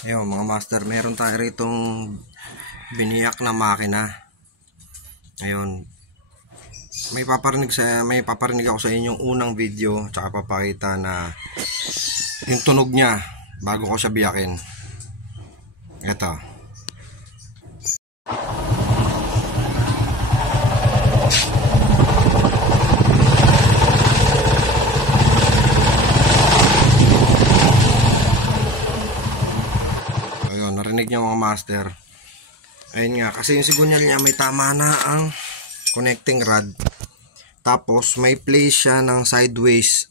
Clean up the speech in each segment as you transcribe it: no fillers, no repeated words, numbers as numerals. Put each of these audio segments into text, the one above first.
Ayun mga master, meron tayo ritong biniyak na makina. Ayun, may paparinig ako sa inyong unang video, tsaka papakita na yung tunog niya bago ko siya biyakin. Ito. Ayun, narinig niyo mga master. Ayun nga, kasi yung sigunyal niya may tama na ang connecting rod. Tapos may place siya ng sideways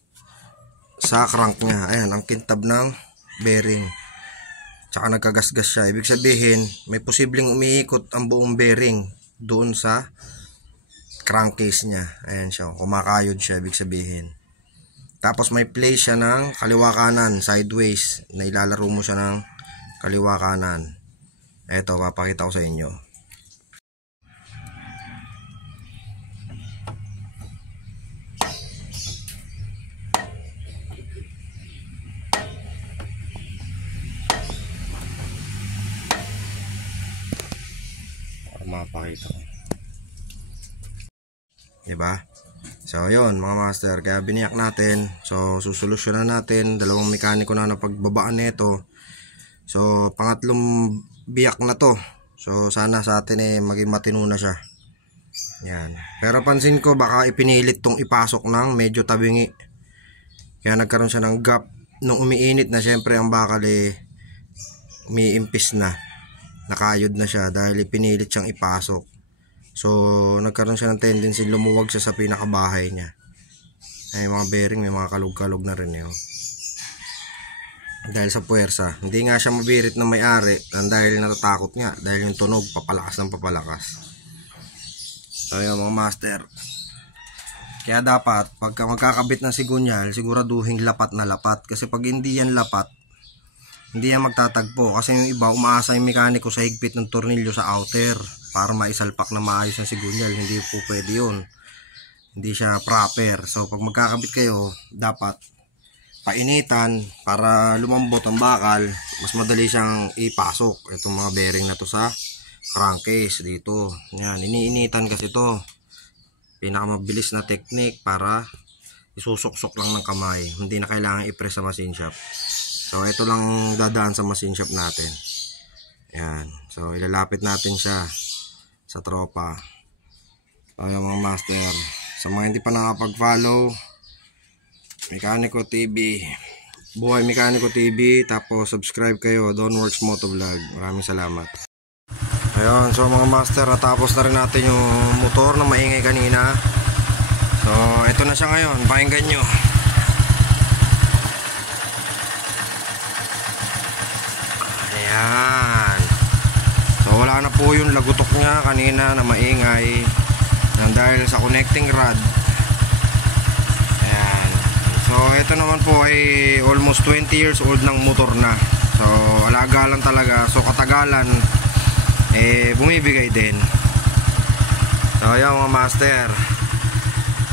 sa crank niya. Ayan, ang kintab ng bearing. Tsaka nagkagasgas siya. Ibig sabihin, may posibleng umiikot ang buong bearing doon sa crankcase niya. Ayan siya, kumakayod siya, ibig sabihin. Tapos may place siya ng kaliwa kanan, sideways, na ilalaro mo siya ng kaliwa kanan. Eto, papakita ko sa inyo. Mapakita ko. Diba? So, yun mga master. Kaya biniyak natin. So, susolusyonan natin. Dalawang mekaniko na pagbabaan nito. So, pangatlong biyak na to. So, sana sa atin maging matino na siya. Yan. Pero pansin ko baka ipinilit tong ipasok ng medyo tabingi. Kaya nagkaroon siya ng gap. Nung umiinit na, syempre ang bakal umiimpis na. Nakayod na siya dahil ipinilit siyang ipasok. So, nagkaroon siya ng tendency lumuwag siya sa pinakabahay niya. Ay, mga bearing, may mga kalog-kalog na rin yun. Dahil sa puwersa. Hindi nga siya mabirit ng may-ari dahil natatakot nga. Dahil yung tunog, papalakas ng papalakas. So, yun mga master. Kaya dapat, pagka magkakabit ng sigunyal, siguraduhin lapat na lapat. Kasi pag hindi yan lapat, hindi yan magtatagpo. Kasi yung iba, umaasa yung mekaniko sa higpit ng tornilyo sa outer para maisalpak na maayos yung sigunyal. Hindi po pwede yun. Hindi siya proper. So pag magkakabit kayo, dapat painitan para lumambot ang bakal. Mas madali siyang ipasok. Itong mga bearing na to sa crankcase dito. Yan, iniinitan kasi to. Pinakamabilis na technique para isusok-sok lang ng kamay. Hindi na kailangan i-press sa machine shop. So, ito lang dadaan sa machine shop natin. Yan. So, ilalapit natin siya sa tropa. So, yung mga master. Sa mga hindi pa nakapag-follow, Mekaniko TV. Buhay Mekaniko TV. Tapos, subscribe kayo. Donworks Motovlog. Maraming salamat. Ayun. So, mga master, natapos na rin natin yung motor na maingay kanina. So, ito na siya ngayon. Pakinggan nyo. Ayan. So wala na po yung lagutok niya kanina na maingay dahil sa connecting rod. Ayan. So ito naman po ay almost 20 years old ng motor na. So alaga lang talaga. So katagalan bumibigay din. So ayan mga master,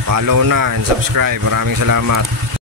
follow na and subscribe. Maraming salamat.